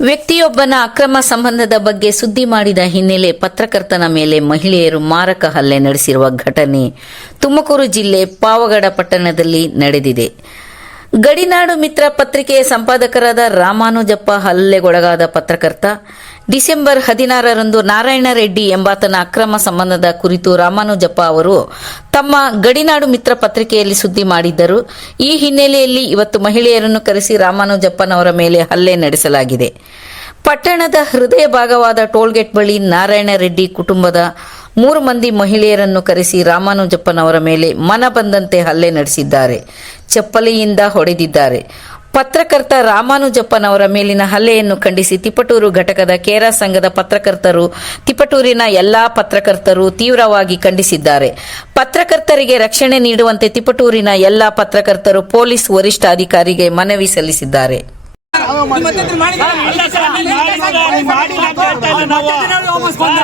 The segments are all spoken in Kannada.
ವ್ಯಕ್ತಿಯೊಬ್ಬನ ಅಕ್ರಮ ಸಂಬಂಧದ ಬಗ್ಗೆ ಸುದ್ದಿ ಮಾಡಿದ ಹಿನ್ನೆಲೆ ಪತ್ರಕರ್ತನ ಮೇಲೆ ಮಹಿಳೆಯರು ಮಾರಕ ಹಲ್ಲೆ ನಡೆಸಿರುವ ಘಟನೆ ತುಮಕೂರು ಜಿಲ್ಲೆ ಪಾವಗಡ ಪಟ್ಟಣದಲ್ಲಿ ನಡೆದಿದೆ. ಗಡಿನಾಡು ಮಿತ್ರ ಪತ್ರಿಕೆಯ ಸಂಪಾದಕರಾದ ರಾಮಾನುಜಪ್ಪ ಹಲ್ಲೆಗೊಳಗಾದ ಪತ್ರಕರ್ತ ಡಿಸೆಂಬರ್ 16ರಂದು ನಾರಾಯಣ ರೆಡ್ಡಿ ಎಂಬಾತನ ಅಕ್ರಮ ಸಂಬಂಧದ ಕುರಿತು ರಾಮಾನುಜಪ್ಪ ಅವರು ತಮ್ಮ ಗಡಿನಾಡು ಮಿತ್ರ ಪತ್ರಿಕೆಯಲ್ಲಿ ಸುದ್ದಿ ಮಾಡಿದ್ದರು. ಈ ಹಿನ್ನೆಲೆಯಲ್ಲಿ ಇವತ್ತು ಮಹಿಳೆಯರನ್ನು ಕರೆಸಿ ರಾಮಾನುಜಪ್ಪನವರ ಮೇಲೆ ಹಲ್ಲೆ ನಡೆಸಲಾಗಿದೆ. ಪಟ್ಟಣದ ಹೃದಯ ಭಾಗವಾದ ಟೋಲ್ಗೇಟ್ ಬಳಿ ನಾರಾಯಣ ರೆಡ್ಡಿ ಕುಟುಂಬದ 3 ಮಂದಿ ಮಹಿಳೆಯರನ್ನು ಕರೆಸಿ ರಾಮಾನುಜಪ್ಪನವರ ಮೇಲೆ ಮನ ಬಂದಂತೆ ಹಲ್ಲೆ ನಡೆಸಿದ್ದಾರೆ. ಚಪ್ಪಲಿಯಿಂದ ಹೊಡೆದಿದ್ದಾರೆ. ಪತ್ರಕರ್ತ ರಾಮಾನುಜಪ್ಪನವರ ಮೇಲಿನ ಹಲ್ಲೆಯನ್ನು ಖಂಡಿಸಿ ತಿಪಟೂರು ಘಟಕದ ಕೇರಾ ಸಂಘದ ಪತ್ರಕರ್ತರು ತಿಪಟೂರಿನ ಎಲ್ಲಾ ಪತ್ರಕರ್ತರು ತೀವ್ರವಾಗಿ ಖಂಡಿಸಿದ್ದಾರೆ. ಪತ್ರಕರ್ತರಿಗೆ ರಕ್ಷಣೆ ನೀಡುವಂತೆ ತಿಪಟೂರಿನ ಎಲ್ಲಾ ಪತ್ರಕರ್ತರು ಪೊಲೀಸ್ ವರಿಷ್ಠಾಧಿಕಾರಿಗೆ ಮನವಿ ಸಲ್ಲಿಸಿದ್ದಾರೆ.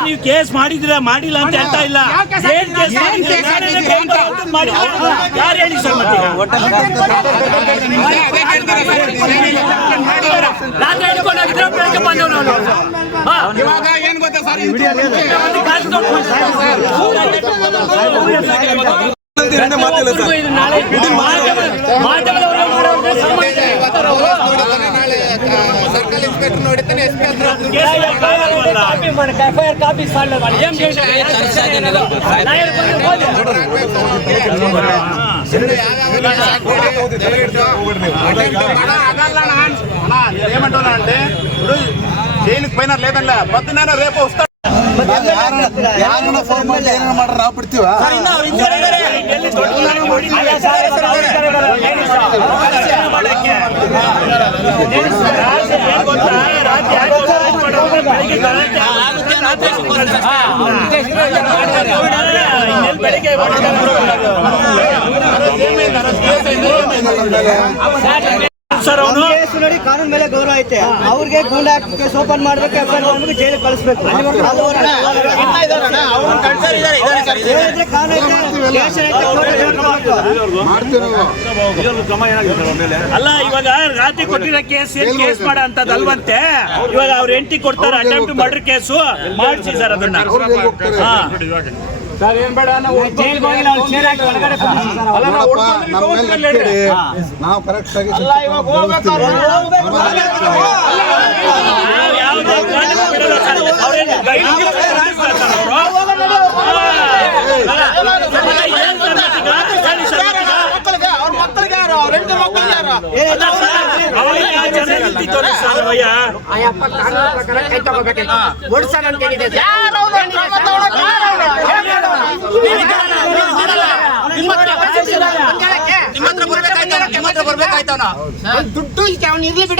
ನೀವು ಕೇಸ್ ಮಾಡಿದ್ರೆ ಮಾಡಿಲ್ಲ ಅಂತ ಹೇಳ್ತಾ ಇಲ್ಲ. ಯಾರು ಹೇಳಿ ಸರ್? ಏನ್ ಗೊತ್ತಾ ಸರ್, ಸರ್ಕಲ್ ಇನ್ಸ್ಪೆಕ್ಟರ್ ನೋಡಿತಾನೆ ఏమంటున్నా అంటే ఇప్పుడు జైలుకి పైన లేదಲ್ಲ పొద్దున్న రేపు వస్తాడు. ಫೋನ್ ಮಾಡಿ ಏನಾರ ಮಾಡ್ರ ನಾವು ಬಿಡ್ತೀವ. ಸರ್ ಅವನು ನೋಡಿ ಕಾನೂನು ಮೇಲೆ ಗೌರವ ಐತೆ. ಅವ್ರಿಗೆ ಗೂಂಡಾ ಕೇಸ್ ಓಪನ್ ಮಾಡ್ಬೇಕು, ಎಫ್ಐಆರ್ ಮಾಡ್ಬೇಕು, ಜೈಲಿಗೆ ಕಳಿಸ್ಬೇಕು. ಅಲ್ಲ, ಇವಾಗ ರಾತ್ರಿ ಕೊಟ್ಟಿರೋ ಕೇಸ್ ಕೇಸ್ ಮಾಡೋ ಅಂತದಲ್ವಂತೆ. ಇವಾಗ ಅವ್ರ ಎಂಟಿ ಕೊಡ್ತಾರೆ ಅಟೆಂಪ್ಟ್ ಮರ್ಡರ್ ಕೇಸು ಮಾಡಿಸಿ ಸರ್ ಅದನ್ನ. ಸರ್ ಏನ್ ಬೇಡ, ನಾವು ಕರೆಕ್ಟ್ ಆಗಿ ಬರ್ಬೇಕಾಯ್ತವನ ದುಡ್ಡು ಇರ್ಲಿ ಬಿಡ.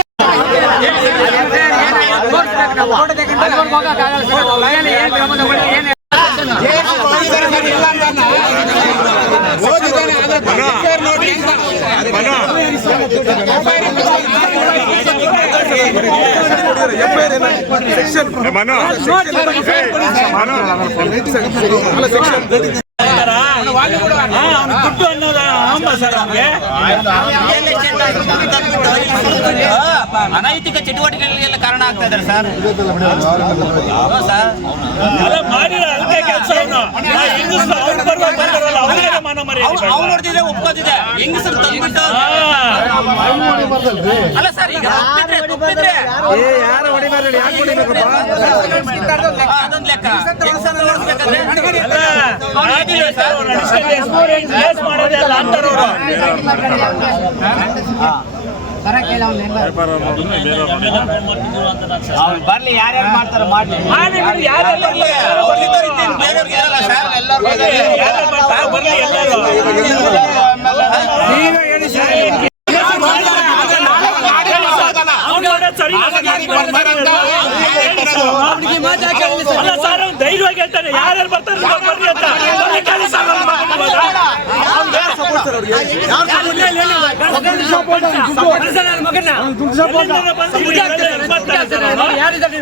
ದುಡ್ಡು ಅನ್ನೋದ ಸರ್ ಅವ್ರಿಗೆ ಅನೈತಿಕ ಚಟುವಟಿಕೆಗಳಿಗೆಲ್ಲ ಕಾರಣ ಆಗ್ತಾ ಇದ್ದಾರೆ ಸರ್. ಅಲ್ಲ ಮಾಡಿರೋ ಅಲ್ಕೆ ಕೆಲಸ ಅವ್ರು ನೋಡ್ತಿದ್ರೆ ಒಪ್ಕೋತಿದೆ. ಹೆಂಗಸರು ತಂದ್ಬಿಟ್ಟು ಅಲ್ಲ ಸರ್, ಈಗ ತುಪ್ಪಿದ್ರೆ ಅದೊಂದು ಲೆಕ್ಕ. ಹೆಂಗಸರು ಬರ್ಲಿ, ಯಾರ್ಯಾರು ಮಾಡ್ತಾರ ಮಾಡ್ಲಿ. ಧೈರ್ಯವಾಗಿ ಹೇಳ್ತಾನೆ, ಯಾರ್ಯಾರು ಬರ್ತಾರೆ ಬರ್ರಿ ಅಂತ.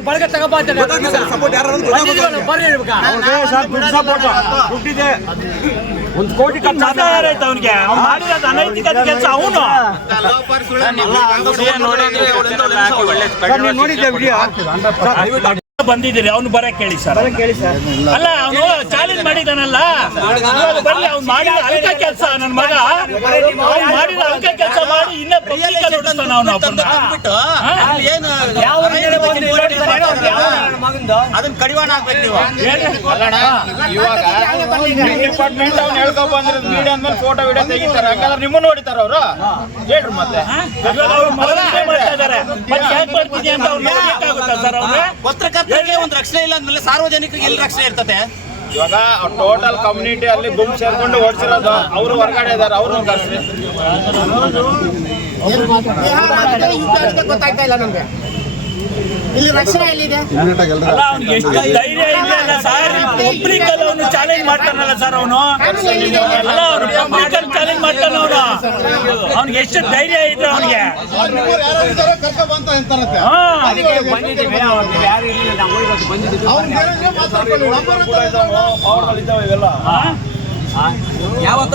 ಬಳಗ ತಗೋಬಾರ್ದು ಸಪೋರ್ಟ್ ಯಾರು ಮಗ ಯಾರಾಯ್ತು ಅವನಿಗೆ? ಅವ್ನು ಮಾಡಿರೋದು ಅನೈತಿಕತೆ ಕೆಲಸ ಅವನು. ನೋಡಿದ್ದೆ ವಿಡಿಯೋ ಬಂದಿದ್ದೀರಿ ಅವ್ನು ಬರಕ್ ಕೇಳಿ ಸರ್. ಕೇಳಿ ಸರ್. ಅಲ್ಲ ಅವನು ಚಾಲೆಂಜ್ ಮಾಡಿದಾನಲ್ಲ, ಬರ್ಲಿ ಅವ್ನು ಮಾಡಿದ ಅಲ್ಕ ಕೆಲಸ. ನನ್ನ ಮಗ ಅವ್ನು ಮಾಡಿದ ಅಲ್ಕ ಕೆಲಸ ಮಾಡಿ ಇನ್ನೇ ಪಬ್ಲಿಕ್ ನೋಡಿಸ್ತಾನ ಅವನು. ಅದನ್ನ ಕಡಿವಾಣ ಹಾಕ್ಬೇಕು ನೀವು. ಇವಾಗ ಡಿಪಾರ್ಟ್ಮೆಂಟ್ ಅವ್ನು ಹೇಳ್ಕೊಂಡ್ ಬಂದ್ರೆ ಮೀಡಿಯಾ ಅಂದ್ಮೇಲೆ ಫೋಟೋ ವಿಡಿಯೋ ತೆಗಿತಾರೆ, ಹಂಗಾದ್ರೆ ನಿಮ್ಮ ನೋಡಿತಾರ ಅವರು ಹೇಳ್ರಿ. ಮತ್ತೆ ಇವಾಗ ಅವ್ರು ಮೊದಲೇ ಮಾಡ್ತಾ ಇದಾರೆ, ಮತ್ತೆ ಯಾಕೆ ಮಾಡ್ತಿದ್ಯಾ ಅಂತ ಅವ್ರು ನೋಡ್ಲಿಕ್ಕಾಗುತ್ತಾ ಸರ್? ಅವ್ರು ಪತ್ರಕರ್ತರಿಗೆ ಒಂದು ರಕ್ಷಣೆ ಇಲ್ಲ ಅಂದ್ಮೇಲೆ ಸಾರ್ವಜನಿಕರಿಗೆ ಎಲ್ಲಿ ರಕ್ಷಣೆ ಇರ್ತದೆ? ಇವಾಗ ಟೋಟಲ್ ಕಮ್ಯುನಿಟಿ ಅಲ್ಲಿ ಗುಂಪು ಸೇರ್ಕೊಂಡು ಓಡಿಸಿರೋದು, ಅವರು ಹೊರಗಡೆ ಇದಾರೆ, ಅವ್ರನ್ನ ಕರ್ಸಿ. ಗೊತ್ತಾಗ್ತಾ ಇಲ್ಲ ನಮ್ಗೆ. ಇಲ್ಲಿ ರಕ್ಷಣೆ ಎಲ್ಲಿದೆ? ಅಲ್ಲ ಅವ್ನಿಗೆ ಎಷ್ಟು ಧೈರ್ಯ ಇದೆ ಅಲ್ಲ ಸರ್, ಪಬ್ಲಿಕ್ ಅಲ್ಲಿ ಅವನು ಚಾಲೆಂಜ್ ಮಾಡ್ತಾನಲ್ಲ ಸರ್ ಅವನು. ಅಲ್ಲ ಅವನು ಪಬ್ಲಿಕ್ ಅಲ್ಲಿ ಚಾಲೆಂಜ್ ಮಾಡ್ತಾನ ಅವನು. ಅವ್ನಿಗೆ ಎಷ್ಟು ಧೈರ್ಯ ಇದೆ ಅವನಿಗೆ. ಯಾವತ್ತ